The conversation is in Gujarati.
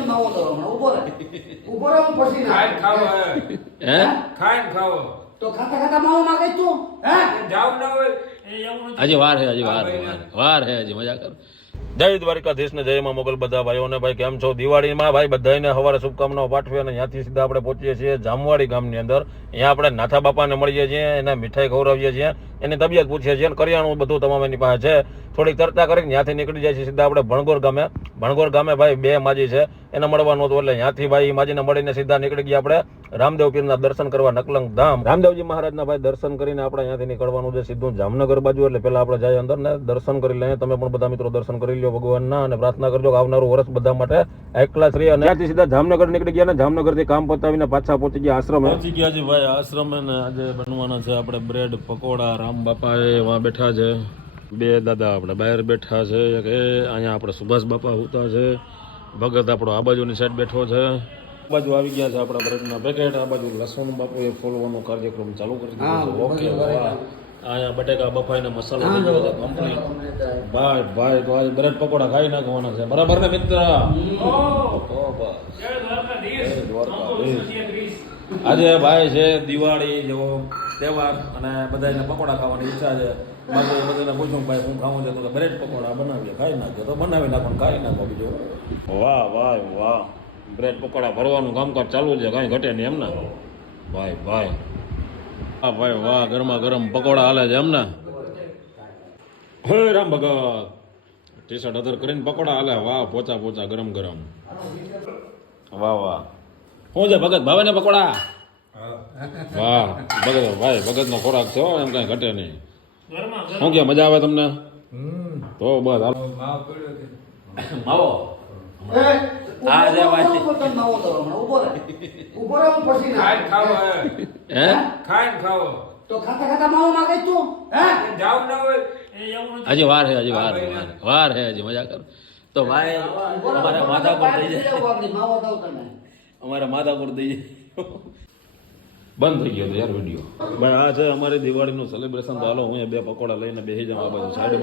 તને માવો દો હમણાં ઉભો રહે હું પછી ખાઈને ખાવો હે ખાઈને ખાવો તો ખાતા ખાતા માવો માંગે તું હે જાવ ના હોય હજી વાર હે વાર હે હજી મજા કર. જય દ્વારકાધીશ ને જય માં મોગલ બધા ભાઈઓને. ભાઈ કેમ છો? દિવાળીમાં ભાઈ બધાને સવારે શુભકામનાઓ પાઠવી અને ત્યાંથી સીધા આપણે પહોંચીએ છીએ જામવાડી ગામની અંદર. અહીંયા આપણે નાથા બાપાને મળીએ છીએ, એને મીઠાઈ ખવડાવીએ છીએ, એની તબિયત પૂછીએ છીએ, કરિયાણું બધું તમામ એની પાસે છે. થોડીક ચર્ચા કરીને ત્યાંથી નીકળી જાય છે સીધા આપણે ભણગોર ગામે ભાઈ બે માજી છે એને મળવાનું હતું, એટલે ત્યાંથી ભાઈ માજીને મળીને સીધા નીકળી ગયા આપણે રામદેવ પીરના દર્શન કરવા નકલંગ ધામ. રામદેવજી મહારાજના ભાઈ દર્શન કરીને આપણે ત્યાંથી નીકળવાનું છે સીધું જામનગર બાજુ. એટલે પેલા આપણે જાય અંદર ને દર્શન કરી લઈએ. તમે પણ બધા મિત્રો દર્શન કરી લો ભગવાનના અને પ્રાર્થના કરજો કે આવનારું વર્ષ બધા માટે એકલા શ્રી. અને ત્યાંથી સીધા જામનગર નીકળી ગયા ને જામનગર થી કામ પતાવીને પાછા પહોંચી ગયા આશ્રમ. પહોંચી ગયા છે ભાઈ આશ્રમ ને આજે બનવાના છે આપણે બ્રેડ પકોડા. રામ બાપા એ વાં બેઠા છે, બે દાદા આપણે બહાર બેઠા છે, કે અહીંયા આપણે સુભાષ બાપા હોતા છે, ભગત આપણો આ બાજુની સાઈડ બેઠો છે. આ બાજુ આવી ગયા છે આપણા બ્રેડના પેકેટ, આ બાજુ લસણ બાપુ એ ફોલવાનો કાર્યક્રમ ચાલુ કરી દીધો છે. ઓકે વાહ. અહીંયા બટેકા બફાઈને મસાલો દીધો છે કમ્પ્લીટ. ભાઈ તો આજે બ્રેડ પકોડા ખાઈ નાખવાના છે, બરાબર ને મિત્ર? આજે ભાઈ છે દિવાળી જેવો તહેવાર અને બધાને પકોડા ખાવાની ઈચ્છા છે. બાકી બધાને પૂછું ભાઈ હું ખાવું છે તો બ્રેડ પકોડા બનાવીએ, ખાઈ નાખીએ તો બનાવી નાખો, ખાઈ નાખો બીજું. વાહ ભાઈ વાહ, બ્રેડ પકોડા ભરવાનું કામકાજ ચાલુ છે, કાંઈ ઘટે નહીં એમને ભાઈ. હા ભાઈ વાહ, ગરમા ગરમ પકોડા હાલે છે એમને. હે રામ ભગત ટી શર્ટ અધર કરીને પકોડા હાલે. વાહ પોચા ગરમ ગરમ. વાહ શું છે ભગત, ભાવે ને પકોડા? વાહ ભગત ભાઈ, ભગત નો ખોરાક છે એમ કઈ ઘટે નહીં. શું કે મજા આવે તમને? તો બસ માવો આ જે તને માવો દો હમણાં ઉભો રહે હું પછી ખાઈને ખાવો હે ખાઈને ખાવો તો ખાતા ખાતા માવો માંગે તું હે જાવ ના હોય હજી વાર હે હજી મજા કર. તો ભાઈ અમારે માધાપુર થઈ જાય, માવો દઉં તને અમારે માધાપુર થઈ જાય. બંધ થઈ ગયો હતો યાર વિડીયો. ભાઈ આ છે અમારી દિવાળીનું સેલિબ્રેશન. તો હાલો હું બે પકોડા લઈને બેસી જાઉં આ બાજુ સાઈડમાં.